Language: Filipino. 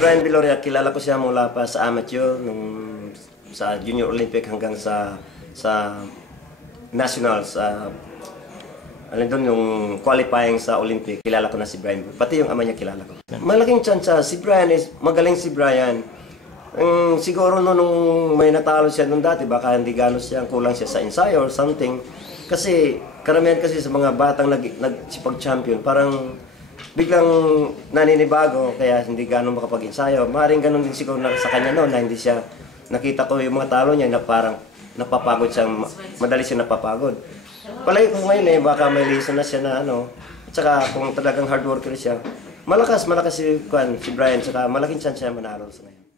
Brian Viloria, kilala ko siya mula pa sa amateur, sa Junior Olympic hanggang sa Nationals. Ano doon, yung qualifying sa Olympic, kilala ko na si Brian. Pati yung ama niya kilala ko. Malaking chance si Brian, magaling si Brian. Siguro nung may natalo siya nung dati, baka hindi gano'n siya, kulang siya sa ensayo or something. Kasi karamihan kasi sa mga batang nagsipag-champion, parang biglang naninibago, kaya hindi gano'n makapag-ensayo. Maaaring gano'n din siguro sa kanya noon, na hindi siya, nakita ko yung mga talo niya na parang napapagod siya, madali siya napapagod. Palagi ko ngayon baka may lesson na siya na at saka kung talagang hard worker siya, malakas si Brian, saka malaking chance siya manalo sa ngayon.